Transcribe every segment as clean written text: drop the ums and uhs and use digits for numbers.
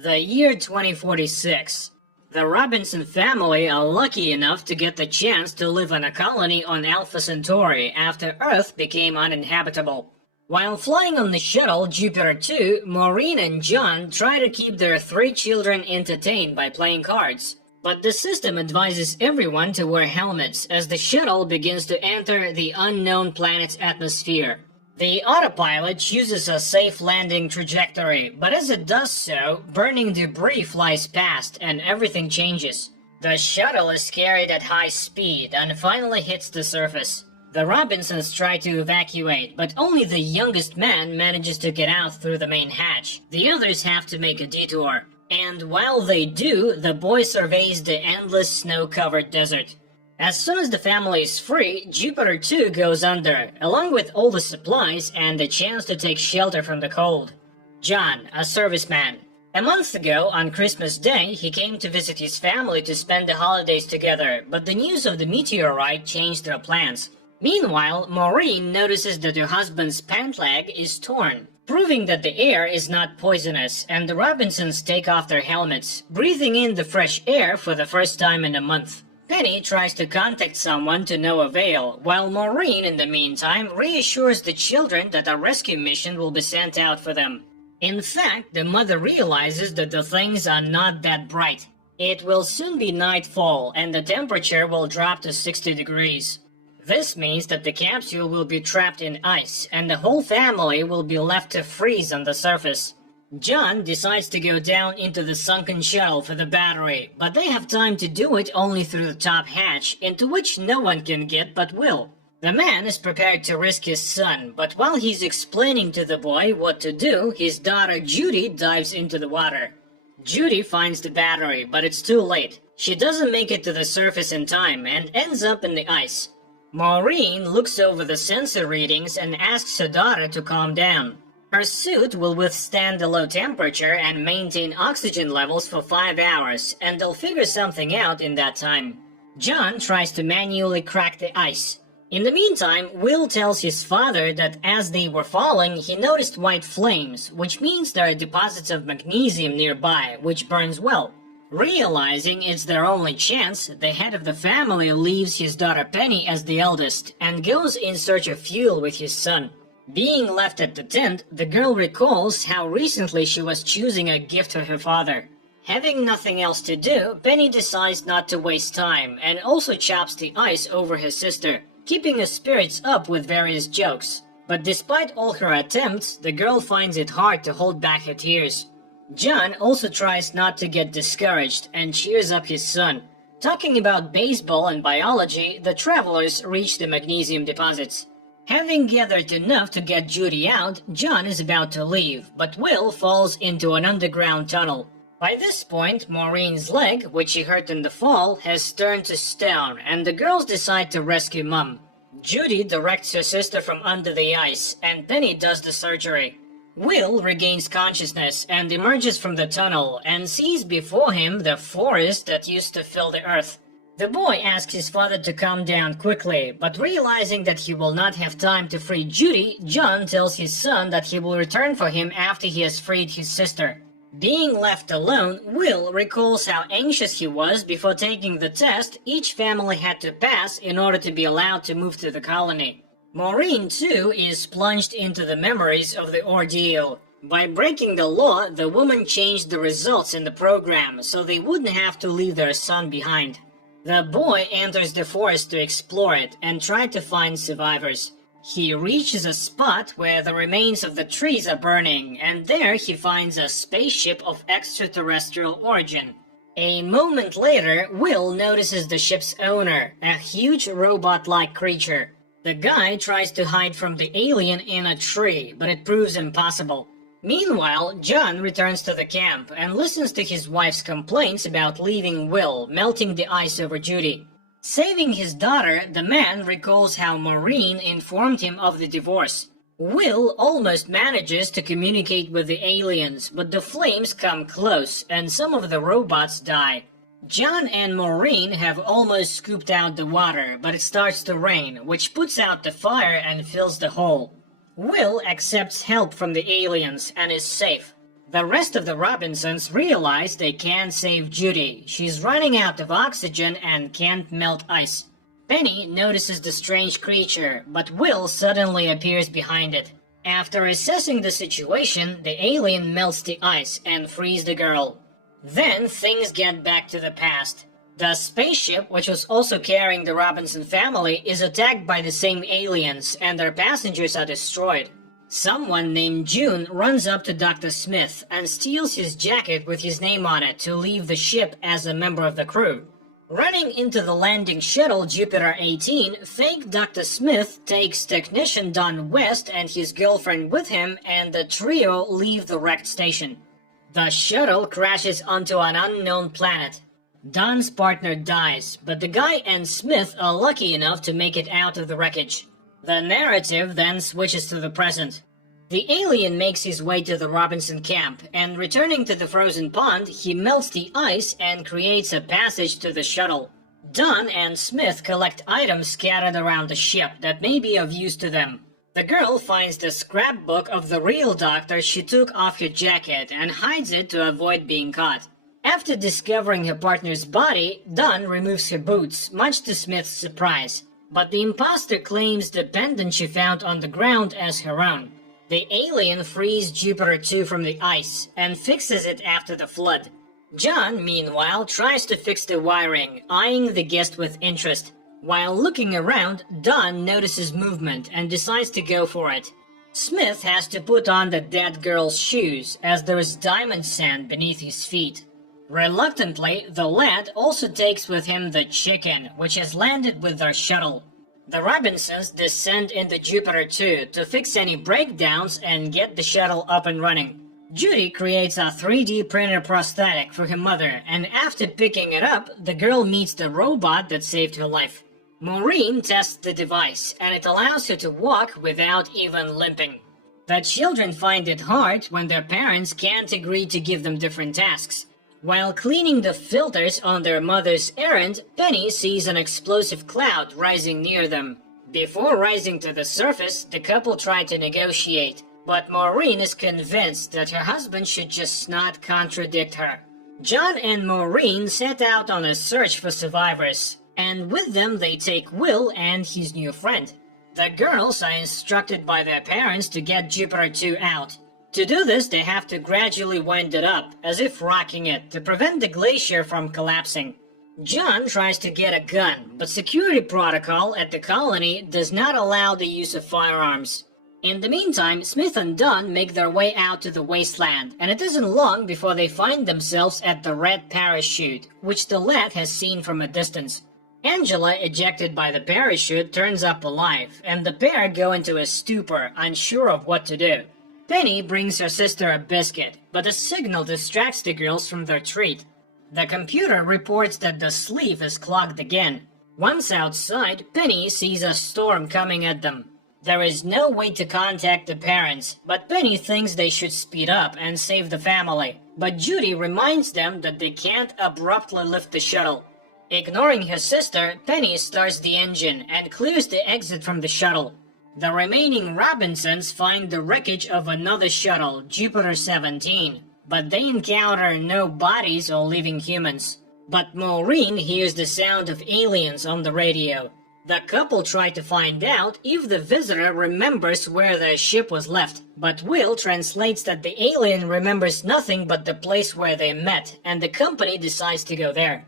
The year 2046. The Robinson family are lucky enough to get the chance to live in a colony on Alpha Centauri after Earth became uninhabitable. While flying on the shuttle Jupiter 2, Maureen and John try to keep their three children entertained by playing cards. But the system advises everyone to wear helmets as the shuttle begins to enter the unknown planet's atmosphere. The autopilot chooses a safe landing trajectory, but as it does so, burning debris flies past and everything changes. The shuttle is carried at high speed and finally hits the surface. The Robinsons try to evacuate, but only the youngest man manages to get out through the main hatch. The others have to make a detour. And while they do, the boy surveys the endless snow-covered desert. As soon as the family is free, Jupiter 2 goes under, along with all the supplies and the chance to take shelter from the cold. John, a serviceman. A month ago, on Christmas Day, he came to visit his family to spend the holidays together, but the news of the meteorite changed their plans. Meanwhile, Maureen notices that her husband's pant leg is torn, proving that the air is not poisonous, and the Robinsons take off their helmets, breathing in the fresh air for the first time in a month. Penny tries to contact someone to no avail, while Maureen, in the meantime, reassures the children that a rescue mission will be sent out for them. In fact, the mother realizes that the things are not that bright. It will soon be nightfall, and the temperature will drop to 60 degrees. This means that the capsule will be trapped in ice, and the whole family will be left to freeze on the surface. John decides to go down into the sunken shuttle for the battery, but they have time to do it only through the top hatch, into which no one can get but Will. The man is prepared to risk his son, but while he's explaining to the boy what to do, his daughter Judy dives into the water. Judy finds the battery, but it's too late. She doesn't make it to the surface in time and ends up in the ice. Maureen looks over the sensor readings and asks her daughter to calm down. Her suit will withstand the low temperature and maintain oxygen levels for 5 hours, and they'll figure something out in that time. John tries to manually crack the ice. In the meantime, Will tells his father that as they were falling, he noticed white flames, which means there are deposits of magnesium nearby, which burns well. Realizing it's their only chance, the head of the family leaves his daughter Penny as the eldest and goes in search of fuel with his son. Being left at the tent, the girl recalls how recently she was choosing a gift for her father. Having nothing else to do, Penny decides not to waste time and also chops the ice over her sister, keeping her spirits up with various jokes. But despite all her attempts, the girl finds it hard to hold back her tears. John also tries not to get discouraged and cheers up his son. Talking about baseball and biology, the travelers reach the magnesium deposits. Having gathered enough to get Judy out, John is about to leave, but Will falls into an underground tunnel. By this point, Maureen's leg, which she hurt in the fall, has turned to stone, and the girls decide to rescue Mum. Judy directs her sister from under the ice, and Penny does the surgery. Will regains consciousness and emerges from the tunnel and sees before him the forest that used to fill the earth. The boy asks his father to calm down quickly, but realizing that he will not have time to free Judy, John tells his son that he will return for him after he has freed his sister. Being left alone, Will recalls how anxious he was before taking the test each family had to pass in order to be allowed to move to the colony. Maureen, too, is plunged into the memories of the ordeal. By breaking the law, the woman changed the results in the program so they wouldn't have to leave their son behind. The boy enters the forest to explore it and try to find survivors. He reaches a spot where the remains of the trees are burning, and there he finds a spaceship of extraterrestrial origin. A moment later, Will notices the ship's owner, a huge robot-like creature. The guy tries to hide from the alien in a tree, but it proves impossible. Meanwhile, John returns to the camp and listens to his wife's complaints about leaving Will melting the ice over Judy. Saving his daughter, the man recalls how Maureen informed him of the divorce. Will almost manages to communicate with the aliens, but the flames come close and some of the robots die. John and Maureen have almost scooped out the water, but it starts to rain, which puts out the fire and fills the hole. Will accepts help from the aliens and is safe. The rest of the Robinsons realize they can't save Judy. She's running out of oxygen and can't melt ice. Penny notices the strange creature, but Will suddenly appears behind it. After assessing the situation, the alien melts the ice and frees the girl. Then things get back to the past. The spaceship, which was also carrying the Robinson family, is attacked by the same aliens, and their passengers are destroyed. Someone named June runs up to Dr. Smith and steals his jacket with his name on it to leave the ship as a member of the crew. Running into the landing shuttle Jupiter 18, fake Dr. Smith takes technician Don West and his girlfriend with him, and the trio leave the wrecked station. The shuttle crashes onto an unknown planet. Don's partner dies, but the guy and Smith are lucky enough to make it out of the wreckage. The narrative then switches to the present. The alien makes his way to the Robinson camp, and returning to the frozen pond, he melts the ice and creates a passage to the shuttle. Don and Smith collect items scattered around the ship that may be of use to them. The girl finds the scrapbook of the real doctor she took off her jacket and hides it to avoid being caught. After discovering her partner's body, Don removes her boots, much to Smith's surprise. But the imposter claims the pendant she found on the ground as her own. The alien frees Jupiter 2 from the ice and fixes it after the flood. John, meanwhile, tries to fix the wiring, eyeing the guest with interest. While looking around, Don notices movement and decides to go for it. Smith has to put on the dead girl's shoes, as there is diamond sand beneath his feet. Reluctantly, the lad also takes with him the chicken, which has landed with their shuttle. The Robinsons descend into Jupiter 2 to fix any breakdowns and get the shuttle up and running. Judy creates a 3D printer prosthetic for her mother, and after picking it up, the girl meets the robot that saved her life. Maureen tests the device, and it allows her to walk without even limping. The children find it hard when their parents can't agree to give them different tasks. While cleaning the filters on their mother's errand, Penny sees an explosive cloud rising near them. Before rising to the surface, the couple try to negotiate, but Maureen is convinced that her husband should just not contradict her. John and Maureen set out on a search for survivors, and with them they take Will and his new friend. The girls are instructed by their parents to get Jupiter 2 out. To do this, they have to gradually wind it up, as if rocking it, to prevent the glacier from collapsing. John tries to get a gun, but security protocol at the colony does not allow the use of firearms. In the meantime, Smith and Don make their way out to the wasteland, and it isn't long before they find themselves at the red parachute, which the lad has seen from a distance. Angela, ejected by the parachute, turns up alive, and the pair go into a stupor, unsure of what to do. Penny brings her sister a biscuit, but a signal distracts the girls from their treat. The computer reports that the sleeve is clogged again. Once outside, Penny sees a storm coming at them. There is no way to contact the parents, but Penny thinks they should speed up and save the family. But Judy reminds them that they can't abruptly lift the shuttle. Ignoring her sister, Penny starts the engine and clears the exit from the shuttle. The remaining Robinsons find the wreckage of another shuttle, Jupiter 17, but they encounter no bodies or living humans. But Maureen hears the sound of aliens on the radio. The couple try to find out if the visitor remembers where their ship was left, but Will translates that the alien remembers nothing but the place where they met, and the company decides to go there.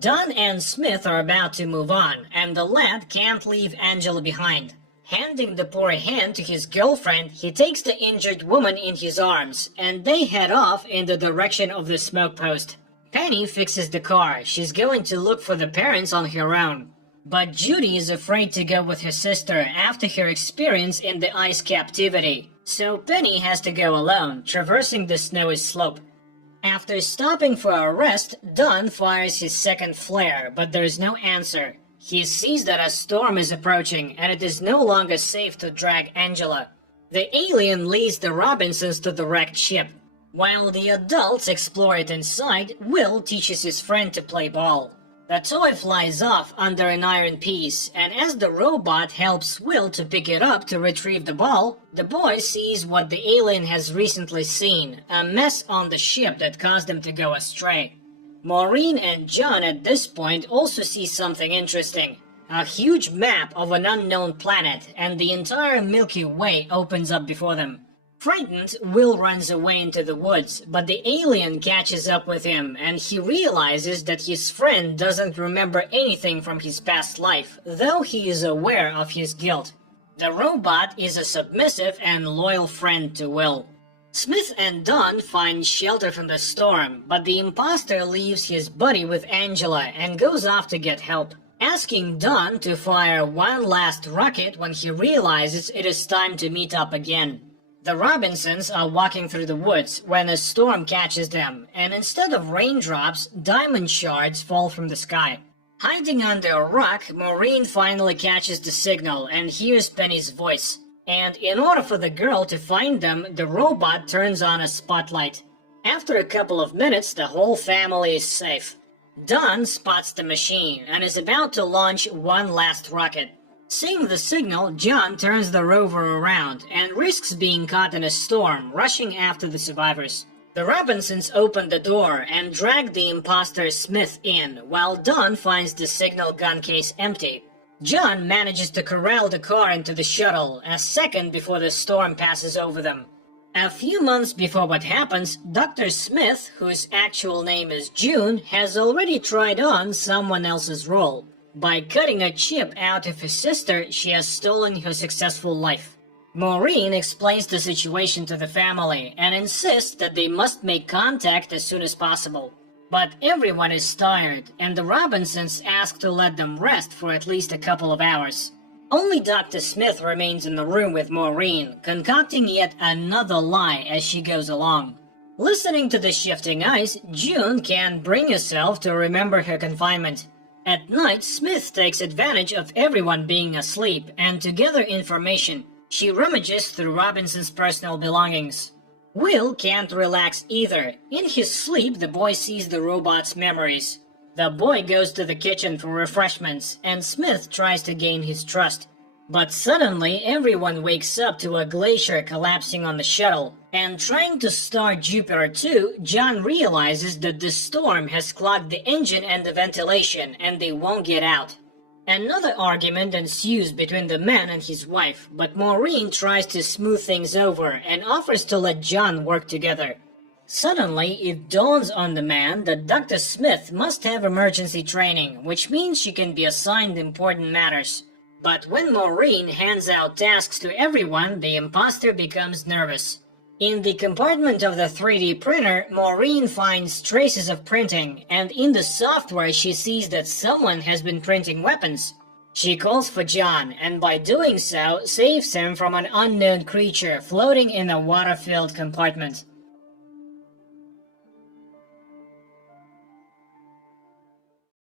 Don and Smith are about to move on, and the lad can't leave Angela behind. Handing the poor hand to his girlfriend, he takes the injured woman in his arms, and they head off in the direction of the smoke post. Penny fixes the car. She's going to look for the parents on her own. But Judy is afraid to go with her sister after her experience in the ice captivity, so Penny has to go alone, traversing the snowy slope. After stopping for a rest, Don fires his second flare, but there is no answer. He sees that a storm is approaching, and it is no longer safe to drag Angela. The alien leads the Robinsons to the wrecked ship. While the adults explore it inside, Will teaches his friend to play ball. The toy flies off under an iron piece, and as the robot helps Will to pick it up to retrieve the ball, the boy sees what the alien has recently seen, a mess on the ship that caused them to go astray. Maureen and John at this point also see something interesting. A huge map of an unknown planet, and the entire Milky Way opens up before them. Frightened, Will runs away into the woods, but the alien catches up with him, and he realizes that his friend doesn't remember anything from his past life, though he is aware of his guilt. The robot is a submissive and loyal friend to Will. Smith and Don find shelter from the storm, but the imposter leaves his buddy with Angela and goes off to get help, asking Don to fire one last rocket when he realizes it is time to meet up again. The Robinsons are walking through the woods when a storm catches them, and instead of raindrops, diamond shards fall from the sky. Hiding under a rock, Maureen finally catches the signal and hears Penny's voice. And in order for the girl to find them, the robot turns on a spotlight. After a couple of minutes, the whole family is safe. Don spots the machine and is about to launch one last rocket. Seeing the signal, John turns the rover around and risks being caught in a storm, rushing after the survivors. The Robinsons open the door and drag the imposter Smith in, while Don finds the signal gun case empty. John manages to corral the car into the shuttle, a second before the storm passes over them. A few months before what happens, Dr. Smith, whose actual name is June, has already tried on someone else's role. By cutting a chip out of his sister, she has stolen her successful life. Maureen explains the situation to the family and insists that they must make contact as soon as possible. But everyone is tired, and the Robinsons ask to let them rest for at least a couple of hours. Only Dr. Smith remains in the room with Maureen, concocting yet another lie as she goes along. Listening to the shifting ice, June can't bring herself to remember her confinement. At night, Smith takes advantage of everyone being asleep and to gather information. She rummages through Robinson's personal belongings. Will can't relax either. In his sleep, the boy sees the robot's memories. The boy goes to the kitchen for refreshments, and Smith tries to gain his trust. But suddenly, everyone wakes up to a glacier collapsing on the shuttle. And trying to start Jupiter 2, John realizes that the storm has clogged the engine and the ventilation, and they won't get out. Another argument ensues between the man and his wife, but Maureen tries to smooth things over and offers to let John work together. Suddenly, it dawns on the man that Dr. Smith must have emergency training, which means she can be assigned important matters. But when Maureen hands out tasks to everyone, the imposter becomes nervous. In the compartment of the 3D printer, Maureen finds traces of printing, and in the software she sees that someone has been printing weapons. She calls for John, and by doing so, saves him from an unknown creature floating in a water-filled compartment.